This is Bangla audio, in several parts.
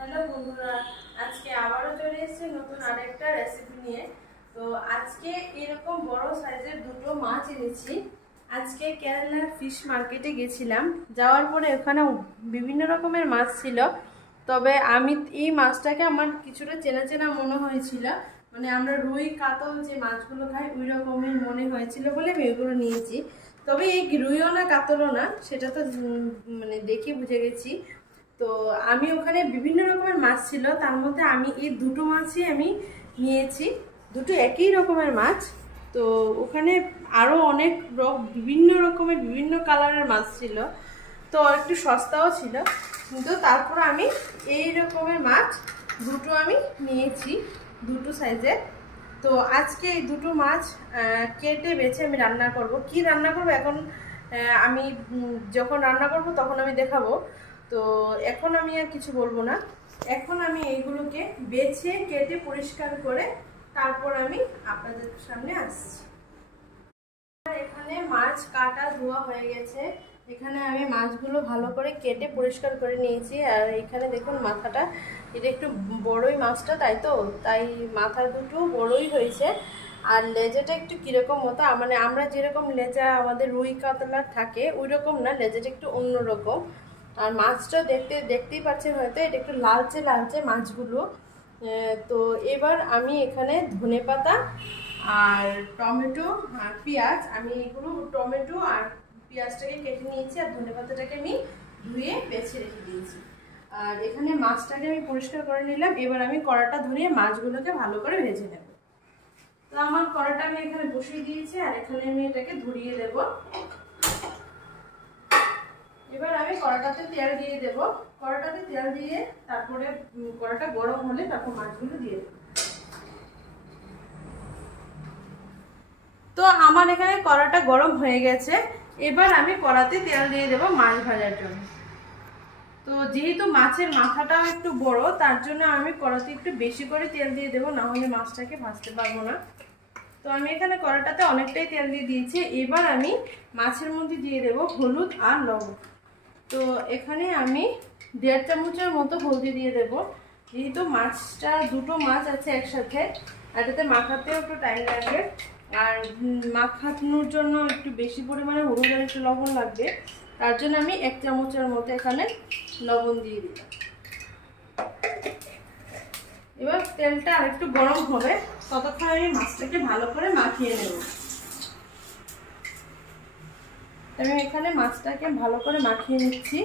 হ্যালো বন্ধুরা, আজকে আবারও চলে এসেছি নতুন আরেকটা রেসিপি নিয়ে। তো আজকে এরকম বড় সাইজের দুটো মাছ এনেছি। আজকে কেরালার ফিশ মার্কেটে গেছিলাম, যাওয়ার পরে ওখানে বিভিন্ন রকমের মাছ ছিল। তবে আমি এই মাছটাকে আমার কিছুটা চেনা চেনা মনে হয়েছিল, মানে আমরা রুই কাতল যে মাছগুলো খাই ওই রকমের মনে হয়েছিল বলে আমি ওইগুলো নিয়েছি। তবে এই রুইও না কাতলও না, সেটা তো মানে দেখে বুঝে গেছি। তো আমি ওখানে বিভিন্ন রকমের মাছ ছিল, তার মধ্যে আমি এই দুটো মাছই আমি নিয়েছি। দুটো একই রকমের মাছ। তো ওখানে আরো অনেক বিভিন্ন রকমের বিভিন্ন কালারের মাছ ছিল, তো একটু সস্তাও ছিল। কিন্তু তারপর আমি এই রকমের মাছ দুটো আমি নিয়েছি, দুটো সাইজের। তো আজকে এই দুটো মাছ কেটে বেছে আমি রান্না করব। কি রান্না করব এখন আমি যখন রান্না করব তখন আমি দেখাবো। তো এখন আমি আর কিছু বলবো না, এখন আমি এইগুলোকে বেছে কেটে পরিষ্কার করে তারপর আমি আপনাদের সামনে আসছি। এখানে মাছ কাটা ধোয়া হয়ে গেছে। এখানে আমি মাছগুলো ভালো করে কেটে পরিষ্কার করে নিয়েছি। আর এখানে দেখুন মাথাটা, এটা একটু বড়ই মাছটা, তাই মাথা দুটো বড়ই হয়েছে। আর লেজাটা একটু কিরকম মতো, মানে আমরা যেরকম লেজা আমাদের রুই কাতলার থাকে ওই রকম না, লেজাটা একটু অন্যরকম। আর মাছটা দেখতেই পাচ্ছেন হয়তো, এটা একটু লালচে লালচে মাছগুলো। তো এবার আমি এখানে ধনেপাতা আর টমেটো আর পেঁয়াজ, আমি এগুলো টমেটো আর পেঁয়াজটাকে কেটে নিয়েছি, আর ধনেপাতাটাকে আমি ধুয়ে বেছে রেখে দিয়েছি। আর এখানে মাছটাকে আমি পরিষ্কার করে নিলাম। এবার আমি কড়াটা ধরিয়ে মাছগুলোকে ভালো করে ভেজে নেব। তো আমার কড়াটা আমি এখানে বসিয়ে দিয়েছি, আর এখানে আমি এটাকে ধরিয়ে দেব। এবার আমি কড়াটাতে তেল দিয়ে দেব। কড়াটাতে তেল দিয়ে তারপরে কড়াটা গরম হলে তারপর মাছগুলো দিয়ে দেব। তো আমার এখানে কড়াটা গরম হয়ে গেছে। এবার আমি কড়াতে তেল দিয়ে দেব মাছ ভাজার জন্য। তো যেহেতু মাছের মাথাটাও একটু বড়, তার জন্য আমি কড়াতে একটু বেশি করে তেল দিয়ে দেবো, না হলে মাছটাকে ভাজতে পারবো না। তো আমি এখানে কড়াটাতে অনেকটাই তেল দিয়ে দিয়েছি। এবার আমি মাছের মধ্যে দিয়ে দেব হলুদ আর লবণ। তো এখানে আমি 1.5 চামচের মতো হলদি দিয়ে দেব। যেহেতু মাছটা দুটো মাছ আছে একসাথে, এটাতে মাখাতেও একটু টাইম লাগবে, আর মাখানোর জন্য একটু বেশি পরিমাণে হলুদ আর একটু লবণ লাগবে। তার জন্য আমি 1 চামচের মতো এখানে লবণ দিয়ে দিলাম। এবার তেলটা আরেকটু গরম হবে, ততক্ষণ আমি মাছটাকে ভালো করে মাখিয়ে নেব। আমি এখানে মাছটাকে ভালো করে মাখিয়ে নিচ্ছি।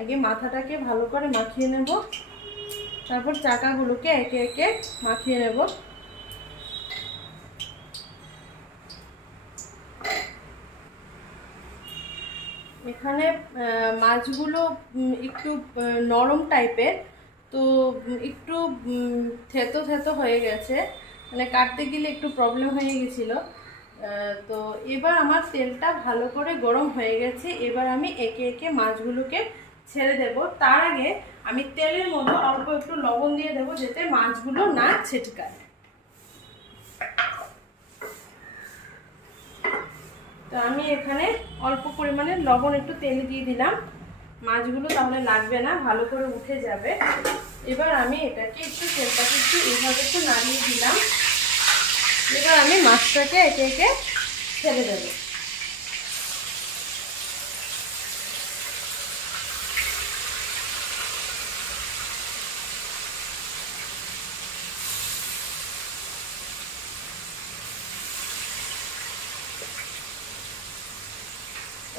আগে মাথাটাকে ভালো করে মাখিয়ে নেব, তারপর চাকাগুলোকে একে একে মাখিয়ে নেব। এখানে মাছগুলো একটু নরম টাইপের, তো একটু থেতো থেতো হয়ে গেছে, মানে কাটতে গেলে একটু প্রবলেম হয়ে গেছিলো। তো এবার আমার তেলটা ভালো করে গরম হয়ে গেছে। এবার আমি একে একে মাছগুলোকে ছেড়ে দেব। তার আগে আমি তেলের মধ্যে অল্প একটু লবণ দিয়ে দেবো, যাতে মাছগুলো না ছিটকায়। তো আমি এখানে অল্প পরিমাণে লবণ একটু তেলে দিয়ে দিলাম, মাছগুলো তাহলে লাগবে না, ভালো করে উঠে যাবে। এবার আমি এটাকে তেলটাকে এইভাবে একটু নাড়িয়ে দিলাম। এবার আমি মাছটাকে একে একে ছেড়ে দেবো।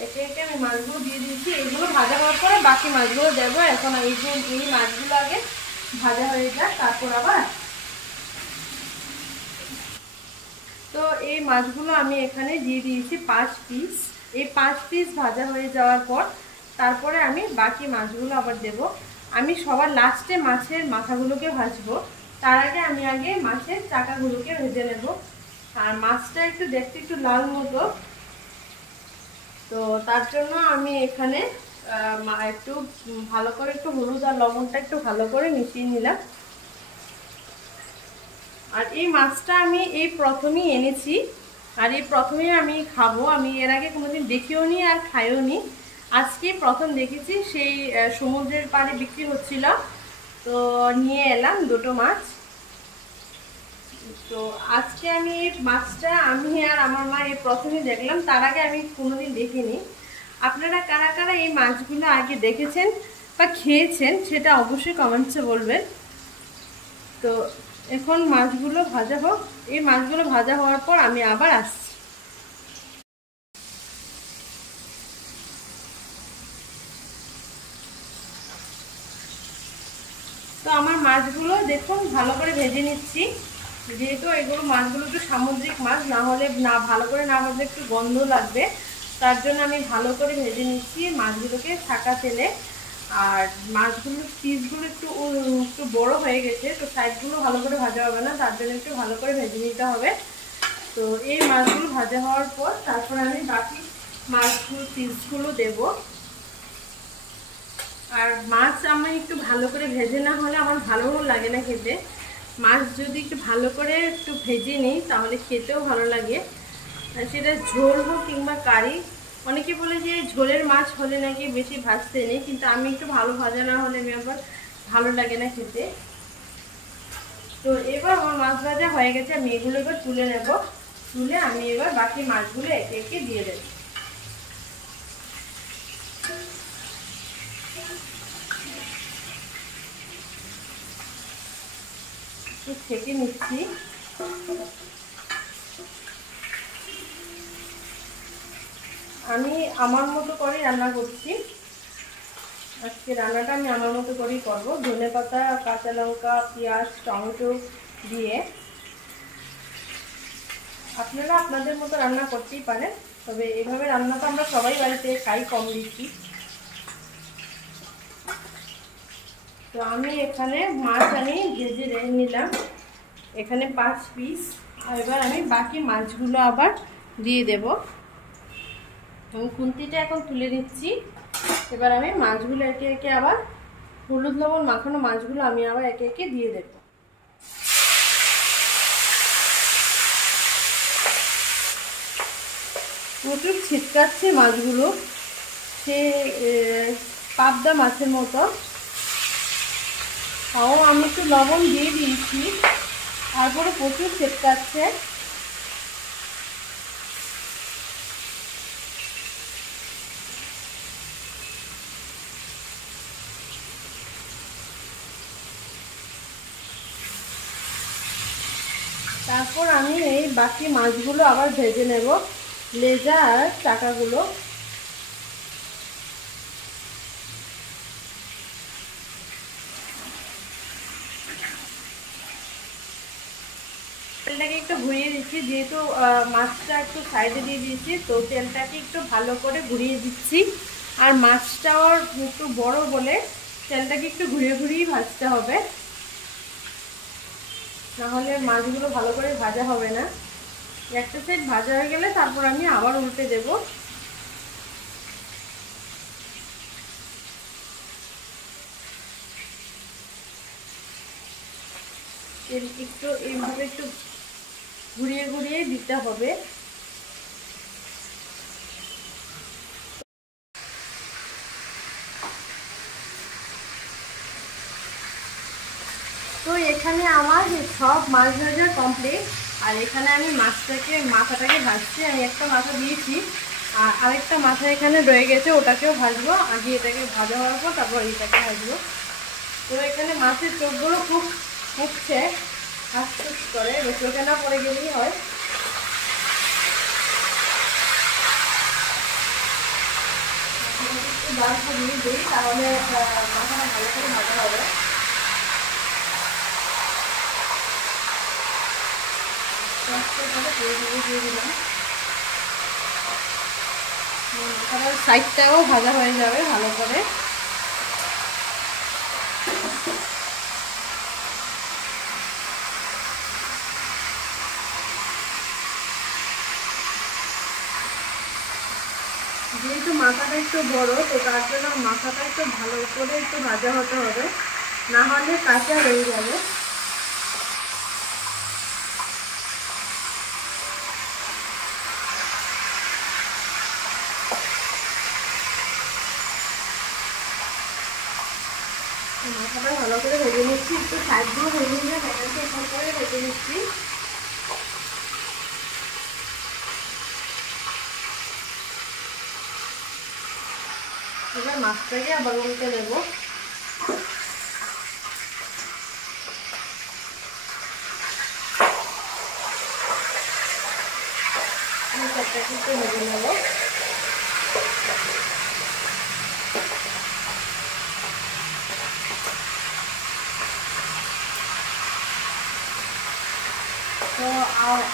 একে একে আমি মাছগুলো দিয়ে দিয়েছি। এইগুলো ভাজা হওয়ার পরে বাকি মাছগুলো দেবো। এখন এই মাছগুলো আগে ভাজা হয়ে যাক, তারপর আবার। তো এই মাছগুলো আমি এখানে দিয়ে দিয়েছি 5 পিস। এই 5 পিস ভাজা হয়ে যাওয়ার পর তারপরে আমি বাকি মাছগুলো আবার দেব। আমি সবার লাস্টে মাছের মাথাগুলোকে ভাজবো, তার আগে আমি মাছের চাকাগুলোকে ভেজে নেব। আর মাছটা একটু দেখতে একটু লাল মতো, তো তার জন্য আমি এখানে একটু ভালো করে একটু হলুদ আর লবণটা একটু ভালো করে মিশিয়ে নিলাম। আর এই মাছটা আমি এই প্রথমেই এনেছি, আর এই প্রথমেই আমি খাবো। আমি এর আগে কোনোদিন দেখিও নি আর খাইও নি। আজকে প্রথম দেখেছি, সেই সমুদ্রের পাড়ে বিক্রি হচ্ছিল, তো নিয়ে এলাম দুটো মাছ। তো আজকে আমি মাছটা আমি আর আমার মা এই প্রথমে দেখলাম, তার আগে আমি কোনোদিন দেখিনি। আপনারা কারা কারা এই মাছগুলো আগে দেখেছেন বা খেয়েছেন সেটা অবশ্যই কমেন্টসে বলবেন। তো এখন মাছগুলো ভাজা হোক, এই মাছগুলো ভাজা হওয়ার পর আমি আবার আসছি। তো আমার মাছগুলো দেখুন ভালো করে ভেজে নিচ্ছি, যেহেতু এগুলো মাছগুলো একটু সামুদ্রিক মাছ, না হলে না ভালো করে না ভাজলে একটু গন্ধ লাগবে, তার জন্য আমি ভালো করে ভেজে নিচ্ছি মাছগুলোকে ছাকা তেলে। আর মাছগুলোর পিসগুলো একটু একটু বড় হয়ে গেছে, তো সাইডগুলো ভালো করে ভাজা হবে না, তার জন্য একটু ভালো করে ভেজে নিতে হবে। তো এই মাছগুলো ভাজা হওয়ার পর তারপরে আমি বাকি মাছগুলো পিসগুলো দেবো। আর মাছ আমি একটু ভালো করে ভেজে না হলে আমার ভালোও লাগে না খেতে। মাছ যদি একটু ভালো করে একটু ভেজে নিই তাহলে খেতেও ভালো লাগে, সেটা ঝোল হোক কিংবা কারি। অনেকে বলে যে ঝোলের মাছ হলে নাকি বেশি ভাজতে নেই, কিন্তু আমি একটু ভালো ভাজা না হলে আমি আবার ভালো লাগে না খেতে। তো এবার আমার মাছ ভাজা হয়ে গেছে, আমি এগুলো এবার তুলে নেব। তুলে আমি এবার বাকি মাছগুলো একে একে দিয়ে দেবো। ছেঁকে নিচ্ছি। আমি আমার মতো করে রান্না করছি, আজকে রান্নাটা আমি আমার মতো করেই করবো। ধনেপাতা, কাঁচা লঙ্কা, পেঁয়াজ, টমেটো দিয়ে। আপনারা আপনাদের মতো রান্না করতেই পারেন, তবে এইভাবে রান্না তো আমরা সবাই বাড়িতে খাই কম বেশি। তো আমি এখানে মাছ ভেজে নিলাম, এখানে 5 পিস। আর এবার আমি বাকি মাছগুলো আবার দিয়ে দেব। আমি খুন্তিটা এখন তুলে নিচ্ছি। এবার আমি মাছগুলো একে একে আবার হলুদ লবণ মাখানো মাছগুলো আমি আবার একে একে দিয়ে দেব। প্রচুর ছিটকাচ্ছে মাছগুলো, সে পাবদা মাছের মতো। তাও আমি একটু লবণ দিয়ে দিয়েছি, তারপরে প্রচুর ছিটকাচ্ছে। তারপর আমি এই বাকি মাছগুলো আবার ভেজে নেব, লেজা আর চাকাগুলো। তেলটাকে একটু ঘুরিয়ে দিচ্ছি, যেহেতু মাছটা একটু সাইডে দিয়ে দিয়েছি, তো তেলটাকে একটু ভালো করে ঘুরিয়ে দিচ্ছি। আর মাছটাও একটু বড় বলে তেলটাকে একটু ঘুরিয়ে ঘুরিয়ে ভাজতে হবে, নাহলে মাছগুলো ভালো করে ভাজা হবে না। একটা সাইড ভাজা হয়ে গেলে তারপর আমি আবার উল্টে দেব। তেল একটু এইভাবে একটু ঘুরিয়ে ঘুরিয়ে দিতে হবে। তো এখানে আমার সব মাছ ভাজা কমপ্লিট। আর এখানে আমি মাথাটাকে ভাজছি। আমি একটা মাথা দিয়েছি, আর আরেকটা মাথা এখানে রয়ে গেছে, ওটাকেও ভাজবো। আগে এটাকে ভাজা হওয়ার পর তারপর এটাকে ভাজবো। তো এখানে মাছের চোখগুলো খুব ফুটছে, হাঁস করে, চোখে না পড়ে গেলেই হয়। একটু ডালটা দিয়ে দিই, তাহলে মাথাটা ভালো করে ভাজা হবে। দিয়ে দিলাম, মাথাটার সাইডটাও ভাজা হয়ে যাবে ভালো করে। যেহেতু মাথাটা একটু বড়, তো তার জন্য মাথাটা একটু ভালো করে একটু ভাজা হতে হবে, না হলে কাঁচা রয়ে যাবে। মাথাটা ভালো করে ভেজে নিচ্ছি, একটু সাইডগুলো ভেজে নিলে মাথাটা এখান করে ভেজে নিচ্ছি। এবার মাছটাকে আবার উল্টে দেবো। একটু ভেজে নেবো। তো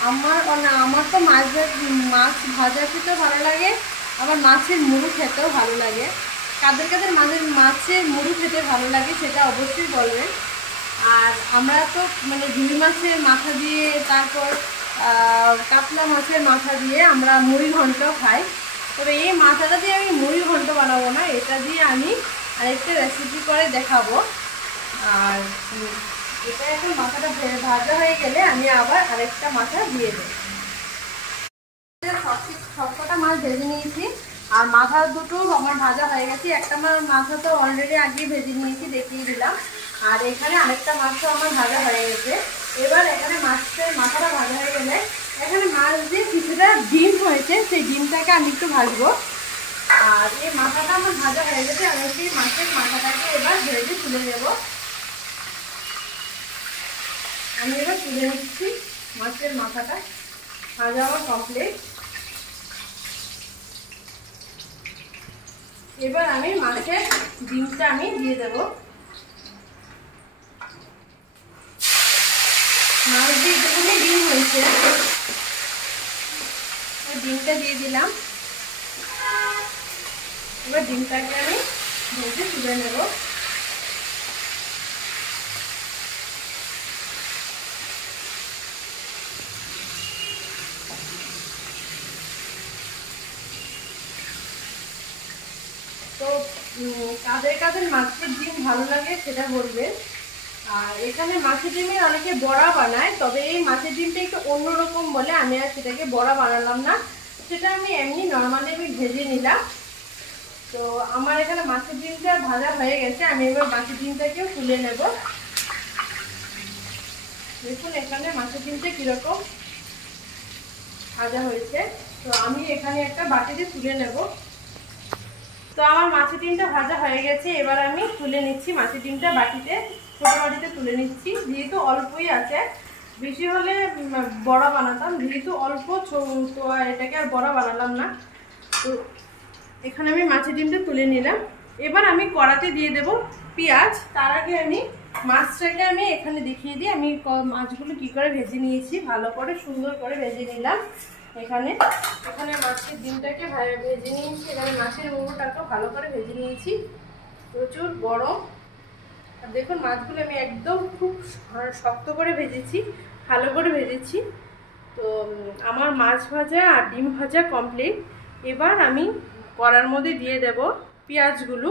আমার তো মাছ ভাজা খেতেও ভালো লাগে, আবার মাছের মুড়ো খেতেও ভালো লাগে। কাদের কাদের মাছের মুড়ো খেতে ভালো লাগে সেটা অবশ্যই বলবেন। আর আমরা তো মানে রুই মাছের মাথা দিয়ে, তারপর কাতলা মাছের মাথা দিয়ে আমরা মুড়ি ঘন্টও খাই। তবে এই মাথাটা দিয়ে আমি মুড়ি ঘন্ট বানাবো না, এটা দিয়ে আমি আরেকটা রেসিপি করে দেখাবো। আর এটা এখন মাথাটা ভাজা হয়ে গেলে আমি আবার আরেকটা মাথা দিয়ে দেবো। সবকটা মাছ ভেজে নিয়েছি, আর মাথা দুটো আমার ভাজা হয়ে গেছে। একটা মাথা তো অলরেডি আগে ভেজে নিয়েছি, দেখিয়ে দিলাম। আর এখানে আরেকটা মাছও আমার ভাজা হয়ে গেছে। এবার এখানে মাছের মাথাটা ভাজা হয়ে গেলে এখানে মাছ দিয়ে কিছুটা ডিম হয়েছে, সেই ডিমটাকে আমি একটু ভাজবো। আর এই মাথাটা আমার ভাজা হয়ে গেছে, আমি সেই মাছের মাথাটাকে এবার ভেজে তুলে নেবো। আমি এবার তুলে নিচ্ছি মাছের মাথাটা, ভাজা আমার কমপ্লিট। এবার আমি মাছের ডিমটা আমি দিয়ে দেব। মাছ দিয়ে যেখানে ডিম হয়েছে ডিমটা দিয়ে দিলাম। এবার ডিমটাকে আমি ভেজে তুলে নেব। তো কাদের কাদের মাছের ডিম ভালো লাগে সেটা বলবে। আর এখানে মাছের ডিমের অনেকে বড়া বানায়, তবে এই মাছের ডিমটা একটু অন্যরকম বলে, আমি আর সেটাকে বড়া বানালাম না, সেটা আমি এমনি নর্মালি আমি ভেজে নিলাম। তো আমার এখানে মাছের ডিমটা ভাজা হয়ে গেছে, আমি এবার মাছের ডিমটাকেও তুলে নেব। দেখুন এখানে মাছের ডিমটা কিরকম ভাজা হয়েছে। তো আমি এখানে একটা বাটিতে তুলে নেব। তো আমার মাছের ডিমটা ভাজা হয়ে গেছে, এবার আমি তুলে নিচ্ছি মাছের ডিমটা বাটিতে, ছোট বাটিতে তুলে নিচ্ছি। যেহেতু অল্পই আছে, বেশি হলে বড়া বানাতাম, যেহেতু অল্প তো এটাকে আর বড়া বানালাম না। তো এখানে আমি মাছের ডিমটা তুলে নিলাম। এবার আমি কড়াতে দিয়ে দেব পেঁয়াজ। তার আগে আমি মাছটাকে আমি এখানে দেখিয়ে দিই আমি মাছগুলো কি করে ভেজে নিয়েছি। ভালো করে সুন্দর করে ভেজে নিলাম। এখানে মাছের ডিমটাকে ভেজে নিয়েছি, এখানে মাছের মুড়োটাকেও ভালো করে ভেজে নিয়েছি, প্রচুর গরম। আর দেখুন মাছগুলো আমি একদম খুব শক্ত করে ভেজেছি, ভালো করে ভেজেছি। তো আমার মাছ ভাজা আর ডিম ভাজা কমপ্লিট। এবার আমি কড়ার মধ্যে দিয়ে দেব পেঁয়াজগুলো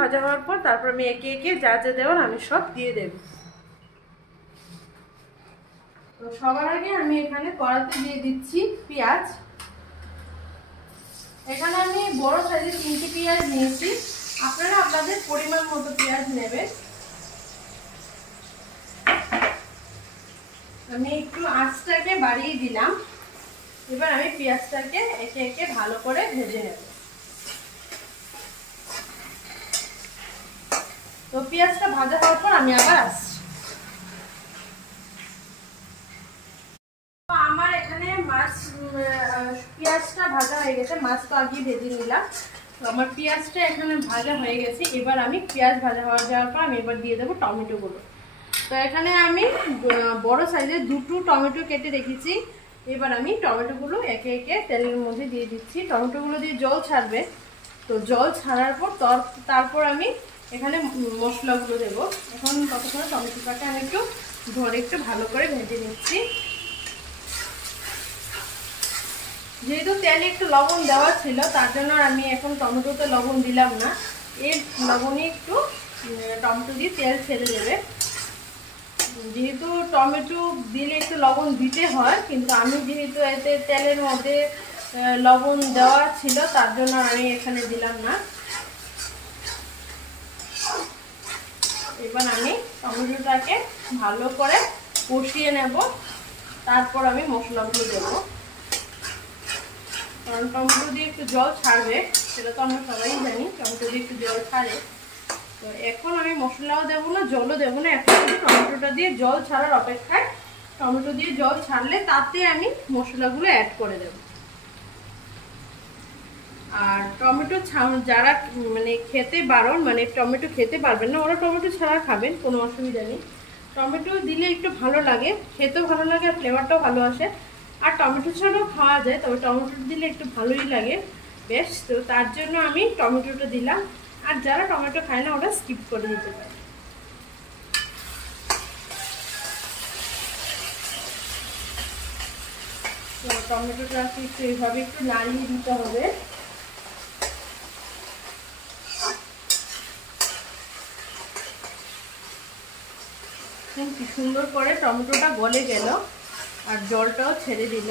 ভাজা হওয়ার পর তারপর আমি একে একে যা যা দেওয়ার আমি সব দিয়ে দেব। তো সবার আগে আমি এখানে কড়াতে দিয়ে দিচ্ছি পেঁয়াজ। এখানে আমি বড় সাইজের 3টি পেঁয়াজ নিয়েছি, আপনারা আপনাদের পরিমাণ মতো পেঁয়াজ নেবেন। আমি একটু আঁচটাকে বাড়িয়ে দিলাম। এবার আমি পেঁয়াজটাকে একে একে ভালো করে ভেজে নেব। তো পেঁয়াজটা ভাজা হওয়ার পর আমি আবার আসছি। আমার এখানে পেঁয়াজটা ভাজা হয়ে গেছে, মাছ তো আগে ভেজে নিলাম। তো আমার পেঁয়াজটা এখানে ভাজা হয়ে গেছে। এবার আমি পেঁয়াজ ভাজা যাওয়ার পর আমি এবার দিয়ে দেবো টমেটোগুলো। তো এখানে আমি বড় সাইজের 2টো টমেটো কেটে রেখেছি। এবার আমি টমেটোগুলো একে একে তেলের মধ্যে দিয়ে দিচ্ছি। টমেটোগুলো দিয়ে জল ছাড়বে, তো জল ছাড়ার পর তারপর আমি এখানে মশলাগুলো দেবো। এখন ততক্ষণে টমেটোটাকে আমি একটু ভালো করে ভেজে নিচ্ছি। যেহেতু তেলে একটু লবণ দেওয়া ছিল, তার জন্য আমি এখন টমেটোতে লবণ দিলাম না। এর লবণে একটু টমেটো দিয়ে তেল ছেড়ে দেবে। যেহেতু টমেটো দিলে একটু লবণ দিতে হয়, কিন্তু আমি যেহেতু এতে তেলের মধ্যে লবণ দেওয়া ছিল, তার জন্য আমি এখানে দিলাম না। এবার আমি টমেটোটাকে ভালো করে কষিয়ে নেব, তারপর আমি মশলাগুলো দেবো। কারণ টমেটো দিয়ে একটু জল ছাড়বে, সেটা তো আমরা সবাই জানি, টমেটো দিয়ে একটু জল ছাড়ে। তো এখন আমি মশলাও দেবো না, জলও দেবো না, এখন আমি টমেটোটা দিয়ে জল ছাড়ার অপেক্ষায়। টমেটো দিয়ে জল ছাড়লে তাতে আমি মশলাগুলো অ্যাড করে দেব। আর টমেটো যারা মানে খেতে বারণ, মানে টমেটো খেতে পারবেন না, ওরা টমেটো ছাড়া খাবেন, কোনো অসুবিধা নেই। টমেটো দিলে একটু ভালো লাগে, খেতেও ভালো লাগে আর ফ্লেভারটাও ভালো আসে। আর টমেটো ছাড়াও খাওয়া যায়, তবে টমেটো দিলে একটু ভালোই লাগে বেশ। তো তার জন্য আমি টমেটোটা দিলাম। আর যারা টমেটো খায় না ওরা স্কিপ করে দিতে পারে। তো টমেটোটাকে একটু এইভাবে একটু নাড়িয়ে দিতে হবে। কি সুন্দর করে টমেটোটা গলে গেল আর জলটাও ছেড়ে দিল।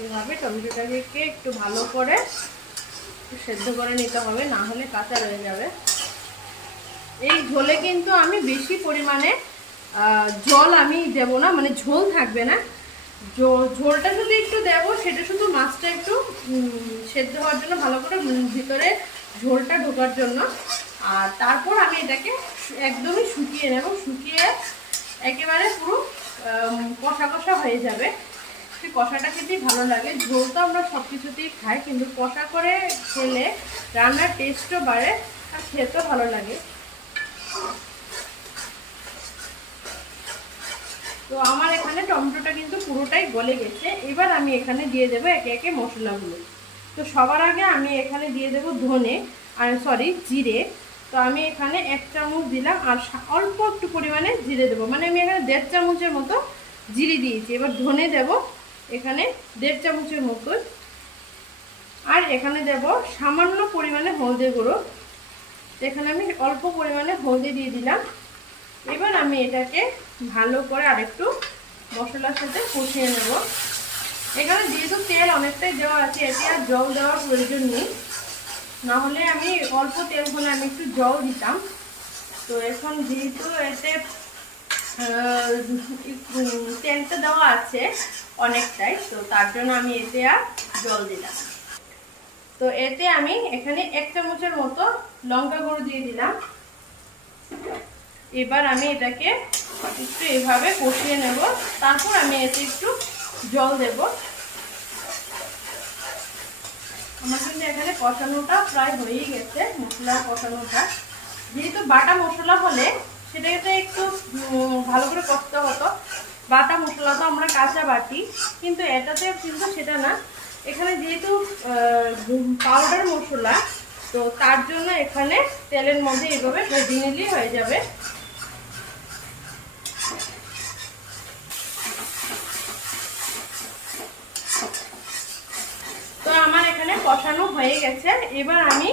এইভাবে টমেটোটাকে একটু ভালো করে সেদ্ধ করে নিতে হবে, না হলে কাঁচা রয়ে যাবে। এই ঝোলে কিন্তু আমি বেশি পরিমাণে জল আমি দেব না, মানে ঝোল থাকবে না। ঝোলটা শুধু একটু দেবো, সেটা শুধু মাছটা একটু সেদ্ধ হওয়ার জন্য, ভালো করে ভিতরে ঝোলটা ঢোকার জন্য। আর তারপর আমি এটাকে একদমই শুকিয়ে নেব, শুকিয়ে একেবারে পুরো কষা কষা হয়ে যাবে। সেই কষাটা খেতেই ভালো লাগে। ঝোল তো আমরা সব কিছুতেই খাই, কিন্তু কষা করে খেলে রান্নার টেস্টও বাড়ে আর খেতেও ভালো লাগে। তো আমার এখানে টমেটোটা কিন্তু পুরোটাই গলে গেছে। এবার আমি এখানে দিয়ে দেবো একে একে মশলাগুলো। তো সবার আগে আমি এখানে দিয়ে দেবো জিরে। তো আমি এখানে 1 চামচ দিলাম, আর অল্প একটু পরিমাণে জিরে দেবো, মানে আমি এখানে 1.5 চামচের মতো জিরে দিয়েছি। এবার ধনে দেব এখানে 1.5 চামচের মতো, আর এখানে দেব সামান্য পরিমাণে হলদে গুঁড়ো। এখানে আমি অল্প পরিমাণে হলদি দিয়ে দিলাম। এবার আমি এটাকে ভালো করে আরেকটু মশলার সাথে কষিয়ে নেব। এখানে যেহেতু তেল অনেকটাই দেওয়া আছে, এতে আর জল দেওয়ার প্রয়োজন নেই, না হলে আমি অল্প তেল হলে আমি একটু জল দিতাম। তো এখন যেহেতু এতে তেলটা দেওয়া আছে অনেকটাই, তো তার জন্য আমি এতে আর জল দিলাম। তো এতে আমি এখানে 1 চামচের মতো লঙ্কা গুঁড়ো দিয়ে দিলাম। এবার আমি এটাকে একটু এভাবে কষিয়ে নেব, তারপর আমি এতে একটু জল দেব। আমার কিন্তু এখানে কষানোটা প্রায় হয়েই গেছে, মশলা কষানোটা। যেহেতু বাটা মশলা হলে সেটাকে একটু ভালো করে কষতে হতো। বাটা মশলা তো আমরা কাঁচা বাটি, কিন্তু এটাতে কিন্তু সেটা না। এখানে যেহেতু পাউডার মশলা, তো তার জন্য এখানে তেলের মধ্যে এইভাবে ভেজে নিলেই হয়ে যাবে। তো আমার এখানে কষানো হয়ে গেছে। এবার আমি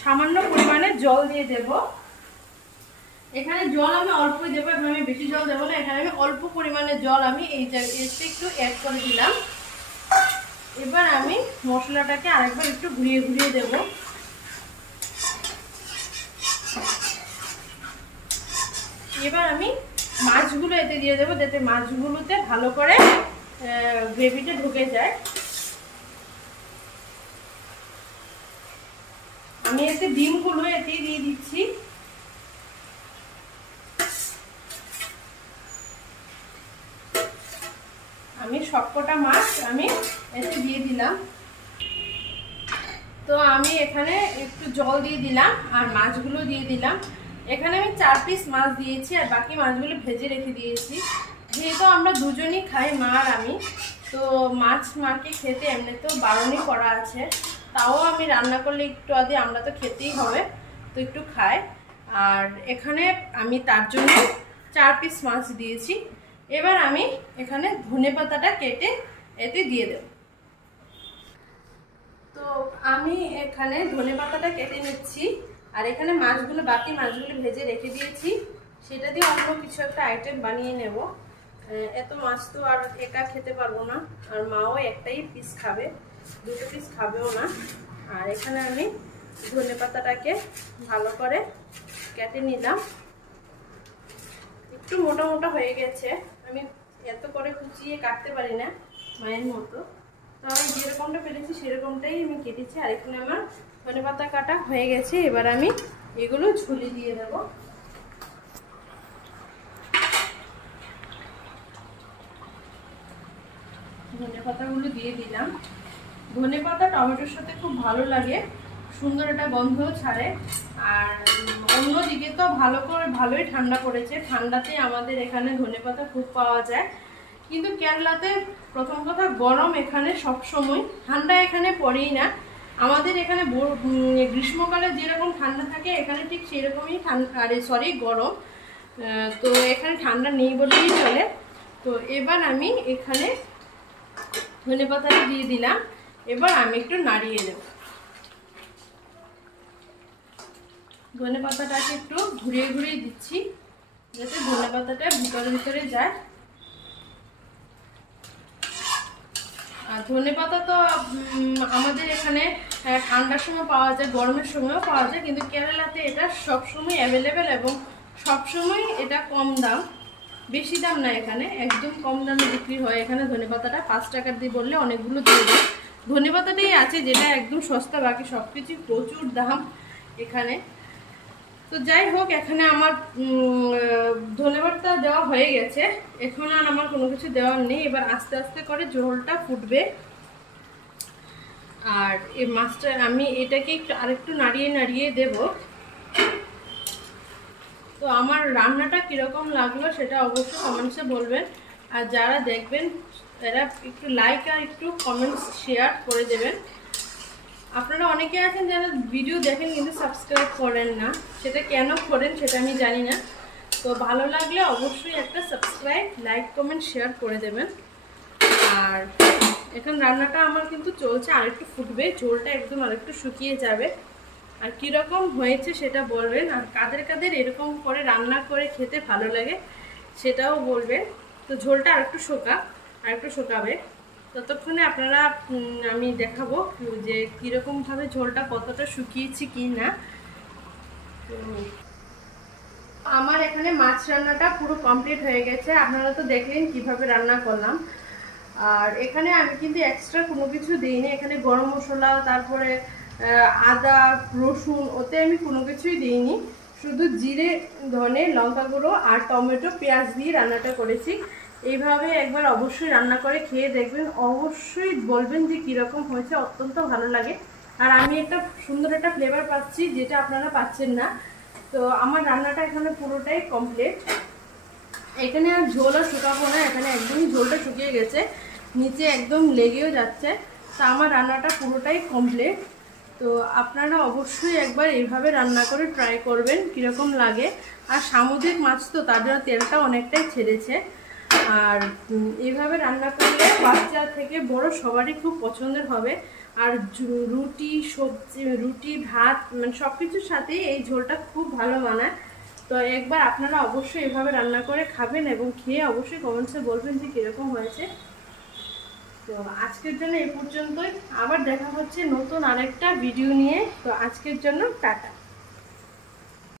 সামান্য পরিমাণে জল দিয়ে দেব। এখানে জল আমি অল্পই দেবো, এখানে আমি বেশি জল দেবো না। এখানে আমি অল্প পরিমাণে জল আমি এতে একটু অ্যাড করে দিলাম। এবার আমি মশলাটাকে আরেকবার একটু ঘুরিয়ে ঘুরিয়ে দেব। এবার আমি মাছগুলো এতে দিয়ে দেবো, যাতে মাছগুলোতে ভালো করে গ্রেভিটা ঢুকে যায়। আমি এতে ডিমগুলো এতে দিয়ে দিচ্ছি। আমি সবকটা মাছ আমি এতে দিয়ে দিলাম। তো আমি এখানে একটু জল দিয়ে দিলাম আর মাছগুলো দিয়ে দিলাম। এখানে আমি 4 পিস মাছ দিয়েছি, আর বাকি মাছগুলো ভেজে রেখে দিয়েছি। যেহেতু আমরা দুজনই খাই, মা আর আমি, তো মাছ মাকে খেতে এমনিতেও বারণই করা আছে। তাও আমি রান্না করলে একটু আধে আমরা তো খেতেই হবে, তো একটু খাই। আর এখানে আমি তার জন্য 4 পিস মাছ দিয়েছি। এবার আমি এখানে ধনেপাতাটা কেটে এতে দিয়ে দেব। তো আমি এখানে ধনেপাতাটা কেটে নিচ্ছি, আর এখানে মাছগুলো, বাকি মাছগুলো ভেজে রেখে দিয়েছি, সেটা দিয়ে অন্য কিছু একটা আইটেম বানিয়ে নেব। এত মাছ তো আর একা খেতে পারবো না, আর মাও একটাই পিস খাবে, 2টো পিস খাবেও না। আর এখানে আমি ধনেপাতাটাকে ভালো করে কেটে নিলাম। একটু মোটা মোটা হয়ে গেছে, আমি এত করে কুচিয়ে কাটতে পারি না মায়ের মতো, তো আমি যেরকমটা পেরেছি সেরকমটাই আমি কেটেছি। আর এখানে আমার ধনেপাতা কাটা হয়ে গেছে, এবার আমি এগুলো ঝুলি দিয়ে দেবো। ধনেপাতাগুলো দিয়ে দিলাম। ধনেপাতা টমেটোর সাথে খুব ভালো লাগে, সুন্দর একটা গন্ধ ছাড়ে। আর অন্যদিকে তো ভালোই ঠান্ডা পড়েছে, ঠান্ডাতে আমাদের এখানে ধনেপাতা খুব পাওয়া যায়, কিন্তু কেরালাতে প্রথম কথা গরম এখানে সব সময়, ঠান্ডা এখানে পড়েই না। আমাদের এখানে গ্রীষ্মকালে যেরকম ঠান্ডা থাকে এখানে ঠিক সেরকমই গরম, তো এখানে ঠান্ডা নেই বলেই চলে। তো এবার আমি এখানে ধনেপাতাটা দিয়ে দিলাম, এবার আমি একটু নাড়িয়ে দেব। ধনেপাতাটাকে একটু ঘুরিয়ে ঘুরিয়ে দিচ্ছি যাতে ধনেপাতাটা ভিতরে যায়। আর ধনেপাতা তো আমাদের এখানে ঠান্ডার সময় পাওয়া যায়, গরমের সময়ও পাওয়া যায়, কিন্তু কেরালাতে এটা সবসময় অ্যাভেলেবেল এবং সবসময় এটা কম দাম, বেশি দাম না, এখানে একদম কম দামে বিক্রি হয়। এখানে ধনেপাতাটা 5 টাকা দিয়ে বললে অনেকগুলো দিয়ে দেয়। ধনেপাতাটাই আছে যেটা একদম সস্তা, বাকি সব কিছু প্রচুর দাম এখানে। তো যাই হোক, এখানে আমার ধনেপাতা দেওয়া হয়ে গেছে, এখন আর আমার কোনো কিছু দেওয়ার নেই। এবার আস্তে আস্তে করে ঝোলটা ফুটবে। আর এই মাছটা আমি এটাকে একটু আরেকটু নাড়িয়ে নাড়িয়ে দেব। তো আমার রান্নাটা কীরকম লাগলো সেটা অবশ্যই কমেন্টসে বলবেন। আর যারা দেখবেন তারা একটু লাইক আর একটু কমেন্টস শেয়ার করে দেবেন। আপনারা অনেকে আছেন যারা ভিডিও দেখেন কিন্তু সাবস্ক্রাইব করেন না, সেটা কেন করেন সেটা আমি জানি না। তো ভালো লাগলে অবশ্যই একটা সাবস্ক্রাইব, লাইক, কমেন্ট, শেয়ার করে দেবেন। আর এখন রান্নাটা আমার কিন্তু চলছে, আরেকটু ফুটবে, ঝোলটা একদম আরেকটু শুকিয়ে যাবে। আর কীরকম হয়েছে সেটা বলবেন, আর কাদের কাদের এরকম করে রান্না করে খেতে ভালো লাগে সেটাও বলবেন। তো ঝোলটা আরেকটু শোকাবে, ততক্ষণে আপনারা আমি দেখাবো যে কীরকমভাবে ঝোলটা কতটা শুকিয়েছি কি না। তো আমার এখানে মাছ রান্নাটা পুরো কমপ্লিট হয়ে গেছে, আপনারা তো দেখলেন কিভাবে রান্না করলাম। আর এখানে আমি কিন্তু এক্সট্রা কোনো কিছু দিইনি, এখানে গরম মশলা, তারপরে আদা, রসুন, ওতে আমি কোনো কিছুই দিইনি, শুধু জিরে, ধনে, লঙ্কা গুঁড়ো আর টমেটো, পেঁয়াজ দিয়ে রান্নাটা করেছি। এইভাবে একবার অবশ্যই রান্না করে খেয়ে দেখবেন, অবশ্যই বলবেন যে কীরকম হয়েছে, অত্যন্ত ভালো লাগে। আর আমি একটা সুন্দর একটা ফ্লেভার পাচ্ছি যেটা আপনারা পাচ্ছেন না। তো আমার রান্নাটা এখানে পুরোটাই কমপ্লিট, এখানে আর ঝোল আর শুকাবো না, এখানে একদমই ঝোলটা শুকিয়ে গেছে, নিচে একদম লেগেও যাচ্ছে। তা আমার রান্নাটা পুরোটাই কমপ্লিট। তো আপনারা অবশ্যই একবার এইভাবে রান্না করে ট্রাই করবেন কীরকম লাগে। আর সামুদ্রিক মাছ তো তার জন্য তেলটা অনেকটাই ছেড়েছে। আর এইভাবে রান্না করলে বাচ্চা থেকে বড় সবারই খুব পছন্দের হবে। আর রুটি, সবজি, রুটি, ভাত, মানে সব কিছুর সাথে এই ঝোলটা খুব ভালো বানায়। তো একবার আপনারা অবশ্যই এভাবে রান্না করে খাবেন এবং খেয়ে অবশ্যই কমেন্টসে বলবেন যে কীরকম হয়েছে। তো আজকের জন্য এই পর্যন্তই, আবার দেখা হচ্ছে নতুন আরেকটা ভিডিও নিয়ে। তো আজকের জন্য টাটা।